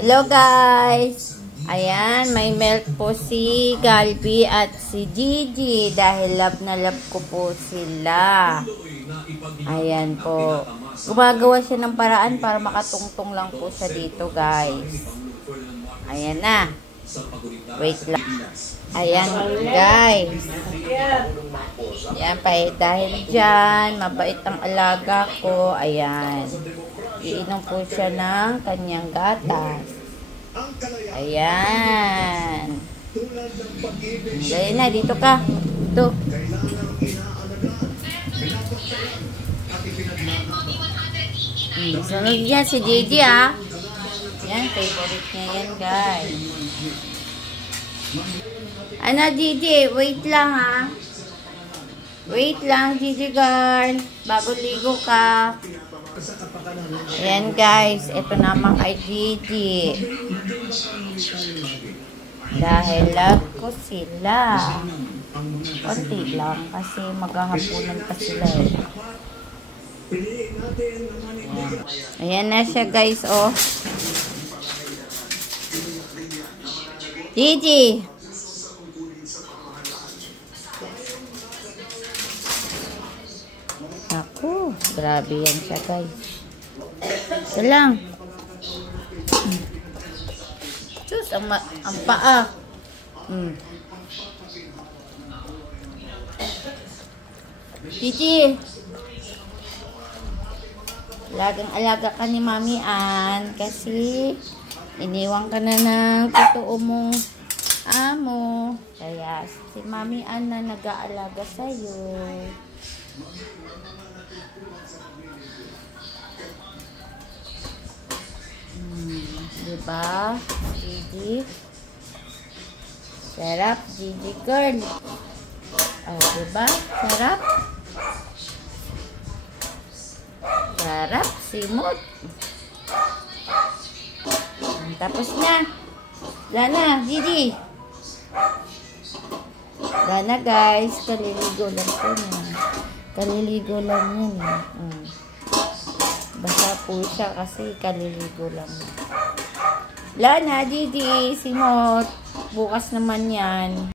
Hello guys! Ayan, may milk po si Galbi at si Gigi dahil love na love ko po sila. Ayan po. Gumagawa siya ng paraan para makatungtong lang po siya dito guys. Ayan na. Wait lang. Ayan guys. Ayan pa dahil dyan, mabait ang alaga ko. Ayan. Iinom po siya ng kanyang gatas. Ayan. Dali na, dito ka. Ito. Sunod yan si Gigi ah. Yan, favorite niya yan guys. Ano Gigi, wait lang ah. Wait lang Gigi girl. Bago ligo ka. Ayan guys, ito naman kay Gigi. Dahil love ko sila. Konti lang kasi maghahapunan pa sila eh. Ayan na siya guys oh. Gigi. Ako, grabe yan siya guys. Ito lang. Sus, ang paa. Gigi. Alagang-alaga ka ni Mami Ann kasi iniwan ka na ng totoo mong amo. Kaya si Mami Ann na nag-aalaga sa'yo. Diba? Gigi. Sarap, Gigi girl. Oh, diba? Sarap. Sarap, simot. Tapos na. Wala na, Gigi. Wala na guys. Kaliligo lang po niya. Kaliligo lang yan eh. Basta po siya kasi kaliligo lang. Wala na, Gigi. Simot. Bukas naman yan.